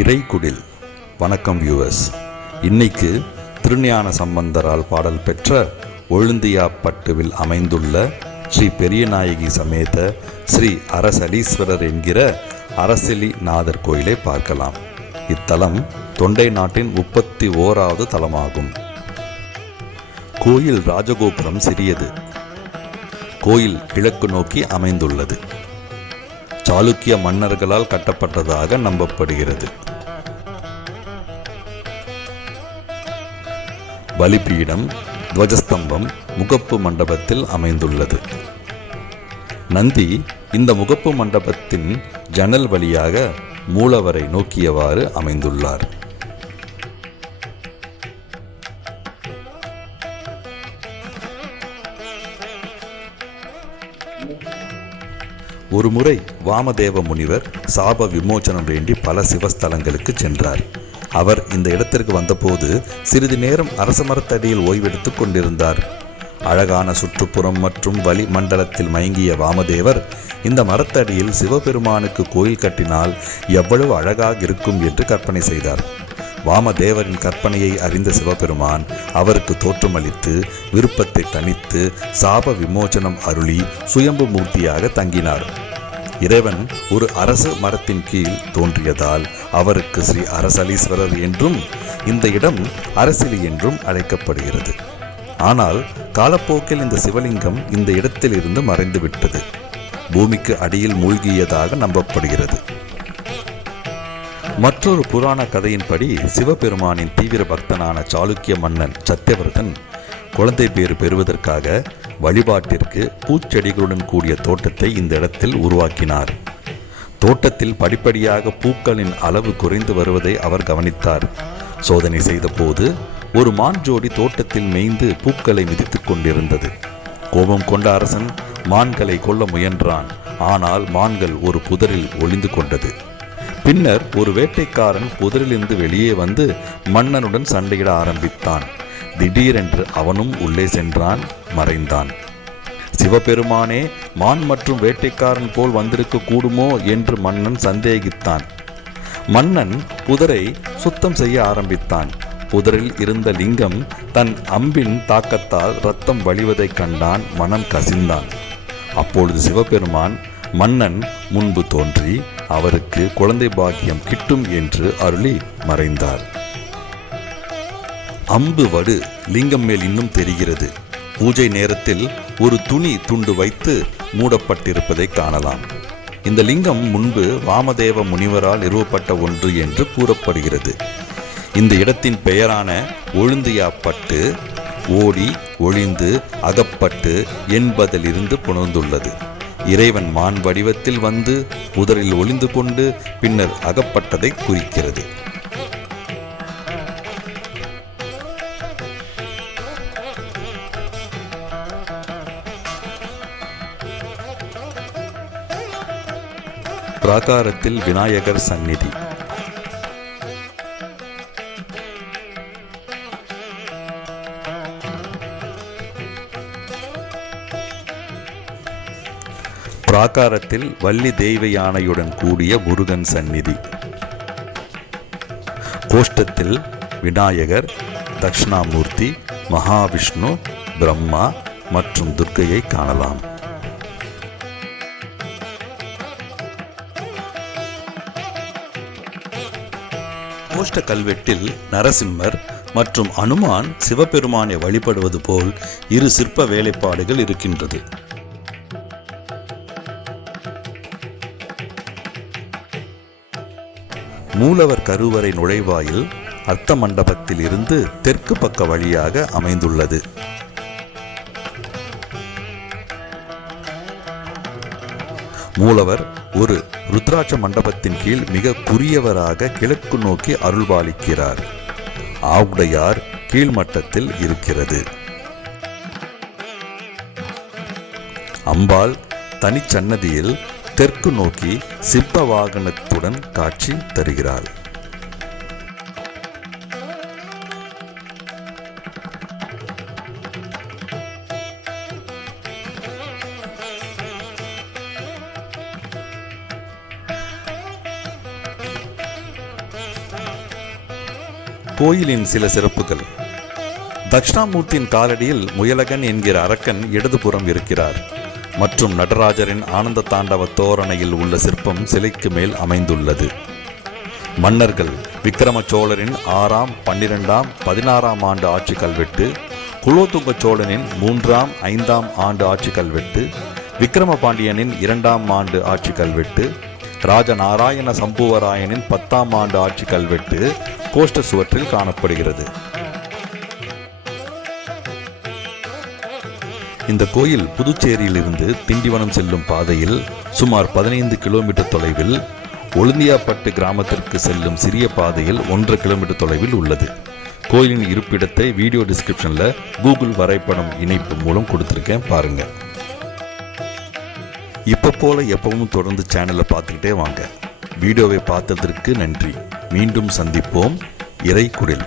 இறைக்குடில். வணக்கம் வியூவர்ஸ். இன்னைக்கு திருஞான சம்பந்தரால் பாடல் பெற்ற ஒழுந்தியாப்பட்டுவில் அமைந்துள்ள ஸ்ரீ பெரியநாயகி சமேத ஸ்ரீ அரசலீஸ்வரர் என்கிற அரசலிநாதர் கோயிலை பார்க்கலாம். இத்தலம் தொண்டை நாட்டின் 31வது தலமாகும். கோயில் ராஜகோபுரம் சிறியது. கோயில் கிழக்கு நோக்கி அமைந்துள்ளது. சாளுக்கிய மன்னர்களால் கட்டப்பட்டதாக நம்பப்படுகிறது. பலிபீடம், துவஜஸ்தம்பம் முகப்பு மண்டபத்தில் அமைந்துள்ளது. நந்தி இந்த முகப்பு மண்டபத்தின் ஜன்னல் வழியாக மூலவரை நோக்கியவாறு அமைந்துள்ளார். ஒருமுறை வாமதேவ முனிவர் சாப விமோச்சனம் வேண்டி பல சிவஸ்தலங்களுக்கு சென்றார். அவர் இந்த இடத்திற்கு வந்தபோது சிறிது நேரம் அரச மரத்தடியில் ஓய்வெடுத்துக் கொண்டிருந்தார். அழகான சுற்றுப்புறம் மற்றும் வளி மண்டலத்தில் மயங்கிய வாமதேவர் இந்த மரத்தடியில் சிவபெருமானுக்கு கோயில் கட்டினால் எவ்வளவு அழகாக இருக்கும் என்று கற்பனை செய்தார். வாமதேவரின் கற்பனையை அறிந்த சிவபெருமான் அவருக்கு தோற்றமளித்து விருப்பத்தை தணித்து சாப விமோச்சனம் அருளி சுயம்பு மூர்த்தியாக தங்கினார். இறைவன் ஒரு அரச மரத்தின் கீழ் தோன்றியதால் அவருக்கு ஸ்ரீ அரசலீஸ்வரர் என்றும் இந்த இடம் அரசிலி என்றும் அழைக்கப்படுகிறது. ஆனால் காலப்போக்கில் இந்த சிவலிங்கம் இந்த இடத்தில் இருந்து மறைந்துவிட்டது. பூமிக்கு அடியில் மூழ்கியதாக நம்பப்படுகிறது. மற்றொரு புராண கதையின்படி சிவபெருமானின் தீவிர பக்தனான சாளுக்கிய மன்னன் சத்தியவர்தன் குழந்தை பேறு பெறுவதற்காக வழிபாட்டிற்கு பூச்செடிகளுடன் கூடிய தோட்டத்தை இந்த இடத்தில் உருவாக்கினார். தோட்டத்தில் படிப்படியாக பூக்களின் அளவு குறைந்து வருவதை அவர் கவனித்தார். சோதனை செய்த போது ஒரு மான் ஜோடி தோட்டத்தில் மேய்ந்து பூக்களை மிதித்துக் கொண்டிருந்தது. கோபம் கொண்ட அரசன் மான்களை கொல்ல முயன்றான். ஆனால் மான்கள் ஒரு புதரில் ஒளிந்து கொண்டது. பின்னர் ஒரு வேட்டைக்காரன் புதரிலிருந்து வெளியே வந்து மன்னனுடன் சண்டையிட ஆரம்பித்தான். திடீரென்று அவனும் உள்ளே சென்றான், மறைந்தான். சிவபெருமானே மான் மற்றும் வேட்டைக்காரன் போல் வந்திருக்க கூடுமோ என்று மன்னன் சந்தேகித்தான். மன்னன் புதரை சுத்தம் செய்ய ஆரம்பித்தான். புதரில் இருந்த லிங்கம் தன் அம்பின் தாக்கத்தால் இரத்தம் வழிவதைக் கண்டான். மனம் கசிந்தான். அப்பொழுது சிவபெருமான் மன்னன் முன்பு தோன்றி அவருக்கு குழந்தை பாக்கியம் கிட்டும் என்று அருளி மறைந்தார். அம்பு வடு லிங்கம் மேல் இன்னும் தெரிகிறது. பூஜை நேரத்தில் ஒரு துணி துண்டு வைத்து மூடப்பட்டிருப்பதை காணலாம். இந்த லிங்கம் முன்பு வாமதேவ முனிவரால் நிறுவப்பட்ட ஒன்று என்று கூறப்படுகிறது. இந்த இடத்தின் பெயரான ஒழுந்தியாப்பட்டு ஓடி ஒளிந்து அகப்பட்டு என்பதிலிருந்து புணர்ந்துள்ளது. இறைவன் மான் வடிவத்தில் வந்து புதரில் ஒளிந்து கொண்டு பின்னர் அகப்பட்டதை குறிக்கிறது. பிராகாரத்தில் விநாயகர் சந்நிதி. பிராகாரத்தில் வள்ளி தெய்வ யானையுடன் கூடிய முருகன் சந்நிதி. கோஷ்டத்தில் விநாயகர், தட்சிணாமூர்த்தி, மகாவிஷ்ணு, பிரம்மா மற்றும் துர்க்கையை காணலாம். கோஷ்ட கல்வெட்டில் நரசிம்மர் மற்றும் அனுமான் சிவபெருமானை வழிபடுவது போல் இரு சிற்ப வேலைப்பாடுகள் இருக்கின்றது. மூலவர் கருவறை நுழைவாயில் அர்த்த மண்டபத்தில் இருந்து தெற்கு பக்க வழியாக அமைந்துள்ளது. மூலவர் ஒரு ருத்ராட்ச மண்டபத்தின் கீழ் மிக குறியவராக கிழக்கு நோக்கி அருள்பாலிக்கிறார். ஆவுடையார் கீழ்மட்டத்தில் இருக்கிறது. அம்பாள் தனிச்சன்னதியில் தெற்கு நோக்கி சிற்ப வாகனத்துடன் காட்சி தருகிறாள். கோயிலின் சில சிறப்புகள். தட்சிணாமூர்த்தியின் காலடியில் முயலகன் என்கிற அரக்கன் இடதுபுறம் இருக்கிறார் மற்றும் நடராஜரின் ஆனந்த தாண்டவ தோரணையில் உள்ள சிற்பம் சிலைக்கு மேல் அமைந்துள்ளது. மன்னர்கள் விக்கிரம சோழரின் 6ஆம், 12ஆம், 16ஆம் ஆண்டு ஆட்சி கல்வெட்டு, குலோத்துங்க சோழனின் 3ஆம், 5ஆம் ஆண்டு ஆட்சி கல்வெட்டு, விக்கிரம பாண்டியனின் 2ஆம் ஆண்டு ஆட்சி கல்வெட்டு, ராஜநாராயண சம்புவராயனின் 10ஆம் ஆண்டு ஆட்சி கல்வெட்டு கோஷ்ட சுவற்றில் காணப்படுகிறது. இந்த கோயில் புதுச்சேரியிலிருந்து திண்டிவனம் செல்லும் பாதையில் சுமார் 15 கிலோமீட்டர் தொலைவில், ஒலுந்தியாப்பட்டு கிராமத்திற்கு செல்லும் சிறிய பாதையில் 1.5 கிலோமீட்டர் தொலைவில் உள்ளது. கோயிலின் இருப்பிடத்தை வீடியோ டிஸ்கிரிப்ஷனில் கூகுள் வரைபடம் இணைப்பு மூலம் கொடுத்துருக்கேன், பாருங்க. இப்போ போல எப்பவும் தொடர்ந்து சேனலை பார்த்துக்கிட்டே வாங்க. வீடியோவை பார்த்ததற்கு நன்றி. மீண்டும் சந்திப்போம். இறைக்குடில்.